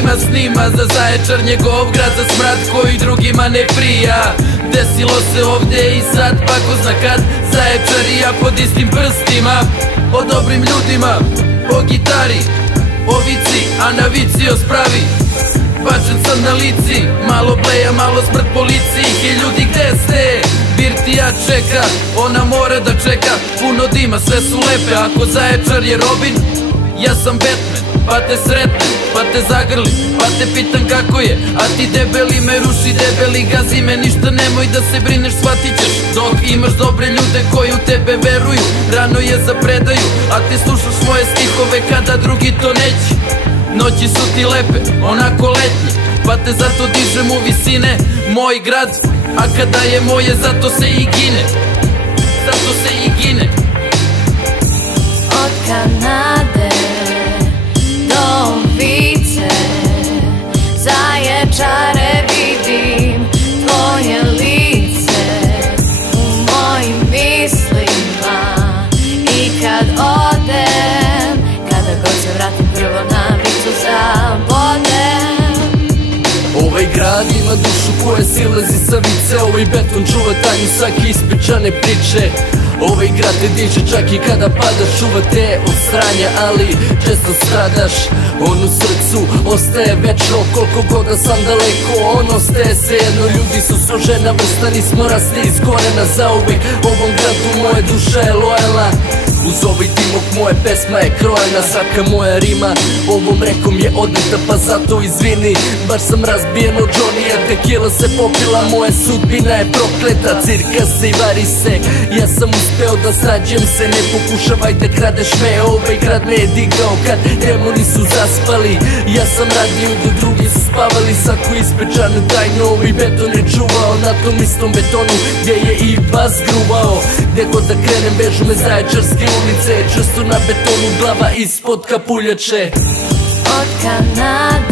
ljudima snima za Zaječar, njegov grad, za smrad koji drugima ne prija. Desilo se ovdje i sad, pa ko zna kad, Zaječar i ja pod istim prstima. O dobrim ljudima, o gitari, o vici, a na vici o spravi. Bačen sam na lici, malo bleja, malo smrt policiji. Hej ljudi, gde ste? Birtija čeka, ona mora da čeka. Puno dima, sve su lepe, ako Zaječar je Robin, ja sam Batman. Pa te sretnem, pa te zagrlim, pa te pitam kako je. A ti debeli me ruši, debeli gazi me. Ništa nemoj da se brineš, shvatit ćeš. Dok imaš dobre ljude koji u tebe veruju, rano je za predaju, a ti slušaš moje stihove kada drugi to neće. Noći su ti lepe, onako letnje, pa te zato dižem u visine. Moj grad, a kada je moje, zato se i gine. Zato se i gine. Od Kanade do Vice, Zaječare vidim tvoje lice u mojim mislima. I kad odem, kada god se vratim, prvo na Vicu zabodem. Ovaj grad ima dušu koja silazi sa Vice, ovaj beton čuva tajnu svake ispričane priče. Ovaj grad te diže čak i kada padaš, čuva te od stranja, ali često stradaš. On u srcu ostaje večno, koliko god da sam daleko, on ostaje svejedno. Ljudi su složena vrsta, nismo rasli iz korena zauvek. Ovom gradu moja duša je lojalna, uz ovaj dimok moje pesma je krojena. Svaka moja rima ovom rekom je odneta, pa zato izvini. Baš sam razbijen od Johnny-a, tekila se popila, moja sudbina je prokleta. Cirka se i vari se, ja sam uspeo da srađem se. Ne pokušavaj da kradeš me, ovaj grad me je digao kad demoni su zaspali. Ja sam radio dok drugi su spavali, svaku ispečanu tajnu ovaj beton je čuvao. Na tom istom betonu gdje je i vas gruvao. Gdje god da krenem bežu me Zaječarske ulice, često na betonu glava ispod kapuljače. Od Kanade